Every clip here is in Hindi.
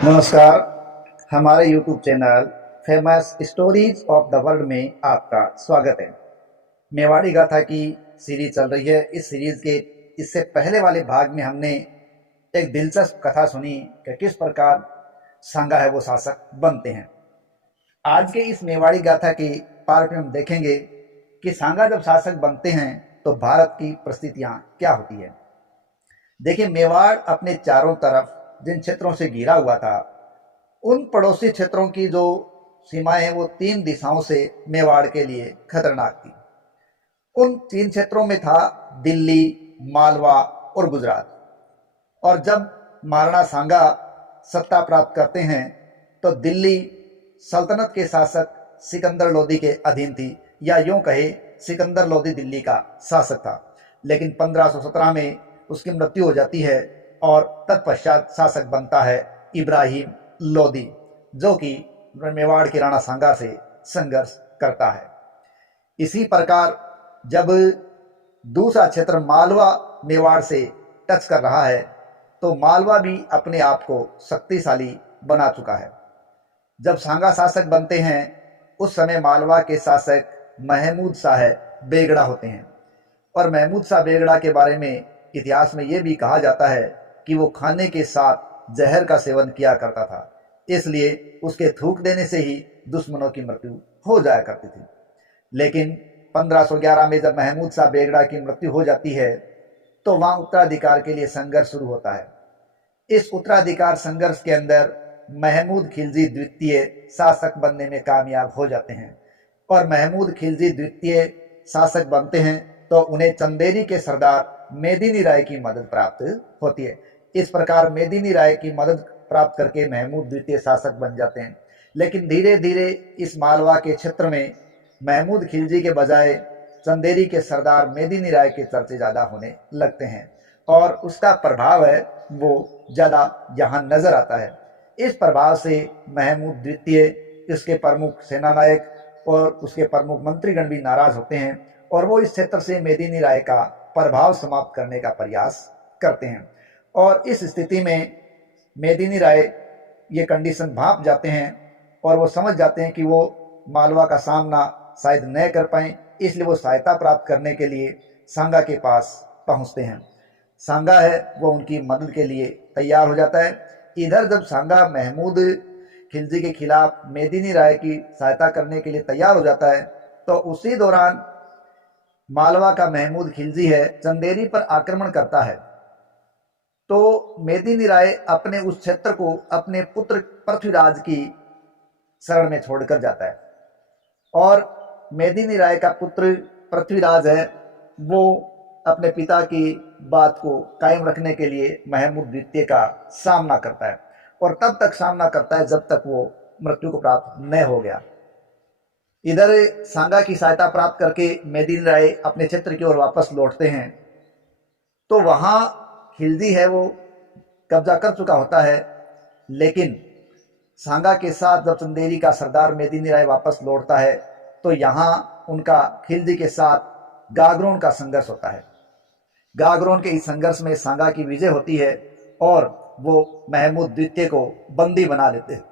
नमस्कार। हमारे YouTube channel famous stories of the world में आपका स्वागत है। मेवाड़ी गाथा की सीरीज चल रही है। इस सीरीज के इससे पहले वाले भाग में हमने एक दिलचस्प कथा सुनी कि किस प्रकार सांगा है वो शासक बनते हैं। आज के इस मेवाड़ी गाथा के पार्ट में हम देखेंगे कि सांगा जब शासक बनते हैं तो भारत की परिस्थितियां क्या होती है। देखिए, मेवाड़ अपने चारों तरफ जिन क्षेत्रों से घिरा हुआ था, उन पड़ोसी क्षेत्रों की जो सीमाएं हैं वो 3 दिशाओं से मेवाड़ के लिए खतरनाक थी। उन 3 क्षेत्रों में था दिल्ली, मालवा और गुजरात। और जब महाराणा सांगा सत्ता प्राप्त करते हैं तो दिल्ली सल्तनत के शासक सिकंदर लोदी के अधीन थी, या यूं कहे सिकंदर लोदी दिल्ली का शासक था। लेकिन 1517 में उसकी मृत्यु हो जाती है और तत्पश्चात शासक बनता है इब्राहिम लोदी, जो कि मेवाड़ के राणा सांगा से संघर्ष करता है। इसी प्रकार जब दूसरा क्षेत्र मालवा मेवाड़ से टच कर रहा है तो मालवा भी अपने आप को शक्तिशाली बना चुका है। जब सांगा शासक बनते हैं उस समय मालवा के शासक महमूद शाह बेगड़ा होते हैं। और महमूद शाह बेगड़ा के बारे में इतिहास में यह भी कहा जाता है कि वो खाने के साथ जहर का सेवन किया करता था, इसलिए उसके थूक देने से ही दुश्मनों की मृत्यु हो जाया करती थी। लेकिन 1511 में जब महमूद शाह बेगड़ा की मृत्यु हो जाती है तो वहां उत्तराधिकार के लिए संघर्ष शुरू होता है। इस उत्तराधिकार संघर्ष के अंदर महमूद खिलजी द्वितीय शासक बनने में कामयाब हो जाते हैं। और महमूद खिलजी द्वितीय शासक बनते हैं तो उन्हें चंदेरी के सरदार मेदिनी राय की मदद प्राप्त होती है। इस प्रकार मेदिनी राय की मदद प्राप्त करके महमूद द्वितीय शासक बन जाते हैं। लेकिन धीरे धीरे इस मालवा के क्षेत्र में महमूद खिलजी के बजाय चंदेरी के सरदार मेदिनी राय के चर्चे ज़्यादा होने लगते हैं और उसका प्रभाव है वो ज़्यादा यहाँ नजर आता है। इस प्रभाव से महमूद द्वितीय, इसके प्रमुख सेनानायक और उसके प्रमुख मंत्रीगण भी नाराज होते हैं और वो इस क्षेत्र से मेदिनी राय का प्रभाव समाप्त करने का प्रयास करते हैं। और इस स्थिति में मेदिनी राय ये कंडीशन भांप जाते हैं और वो समझ जाते हैं कि वो मालवा का सामना शायद न कर पाए, इसलिए वो सहायता प्राप्त करने के लिए सांगा के पास पहुंचते हैं। सांगा है वो उनकी मदद के लिए तैयार हो जाता है। इधर जब सांगा महमूद खिलजी के खिलाफ मेदिनी राय की सहायता करने के लिए तैयार हो जाता है तो उसी दौरान मालवा का महमूद खिलजी है चंदेरी पर आक्रमण करता है। तो मेदिनी राय अपने उस क्षेत्र को अपने पुत्र पृथ्वीराज की शरण में छोड़कर जाता है। और मेदिनी राय का पुत्र पृथ्वीराज है वो अपने पिता की बात को कायम रखने के लिए महमूद द्वितीय का सामना करता है और तब तक सामना करता है जब तक वो मृत्यु को प्राप्त न हो गया। इधर सांगा की सहायता प्राप्त करके मेदिनी राय अपने क्षेत्र की ओर वापस लौटते हैं तो वहां खिलजी है वो कब्जा कर चुका होता है। लेकिन सांगा के साथ जब चंदेरी का सरदार मेदिनी राय वापस लौटता है तो यहाँ उनका खिलजी के साथ गागरोन का संघर्ष होता है। गागरोन के इस संघर्ष में सांगा की विजय होती है और वो महमूद द्वितीय को बंदी बना लेते हैं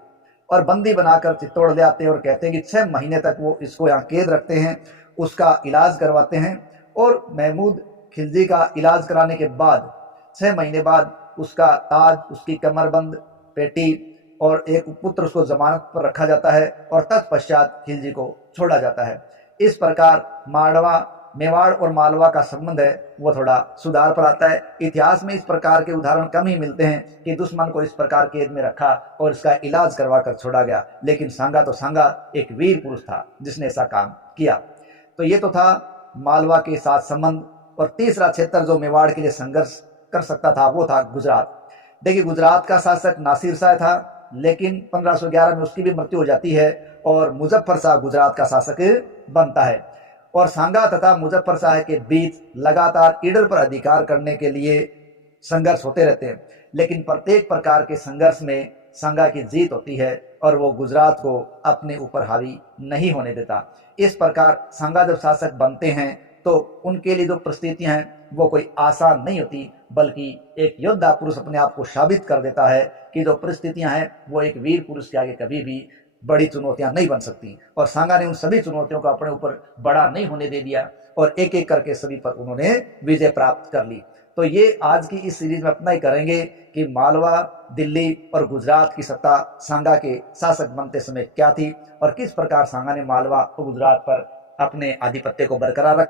और बंदी बनाकर चित्तौड़ ले आते हैं और कहते हैं कि 6 महीने तक वो इसको यहाँ कैद रखते हैं, उसका इलाज करवाते हैं। और महमूद खिलजी का इलाज कराने के बाद 6 महीने बाद उसका ताज, उसकी कमरबंद, पेटी और एक पुत्र उसको जमानत पर रखा जाता है और तत्पश्चात खिलजी को छोड़ा जाता है। इस प्रकार मेवाड़ और मालवा का संबंध है वो थोड़ा सुधार पर आता है। इतिहास में इस प्रकार के उदाहरण कम ही मिलते हैं कि दुश्मन को इस प्रकार कैद में रखा और इसका इलाज करवा कर छोड़ा गया। लेकिन सांगा तो सांगा एक वीर पुरुष था जिसने ऐसा काम किया। तो ये तो था मालवा के साथ संबंध। और तीसरा क्षेत्र जो मेवाड़ के लिए संघर्ष कर सकता था वो था गुजरात। देखिए, गुजरात का शासक नासिर शाह था, लेकिन 1511 में उसकी भी मृत्यु हो जाती है और मुजफ्फर शाह गुजरात का शासक बनता है। और सांगा तथा मुजफ्फर शाह के बीच लगातार ईडर पर अधिकार करने के लिए संघर्ष होते रहते हैं। लेकिन प्रत्येक प्रकार के संघर्ष में सांगा की जीत होती है और वो गुजरात को अपने ऊपर हावी नहीं होने देता। इस प्रकार सांगा जब शासक बनते हैं तो उनके लिए जो परिस्थितियां हैं वो कोई आसान नहीं होती, बल्कि एक योद्धा पुरुष अपने आप को साबित कर देता है कि जो परिस्थितियां हैं वो एक वीर पुरुष के आगे कभी भी बड़ी चुनौतियां नहीं बन सकती। और सांगा ने उन सभी चुनौतियों को अपने ऊपर बड़ा नहीं होने दे दिया और एक एक करके सभी पर उन्होंने विजय प्राप्त कर ली। तो ये आज की इस सीरीज में अपना ही करेंगे कि मालवा, दिल्ली और गुजरात की सत्ता सांगा के शासक बनते समय क्या थी और किस प्रकार सांगा ने मालवा और गुजरात पर अपने आधिपत्य को बरकरार रखा।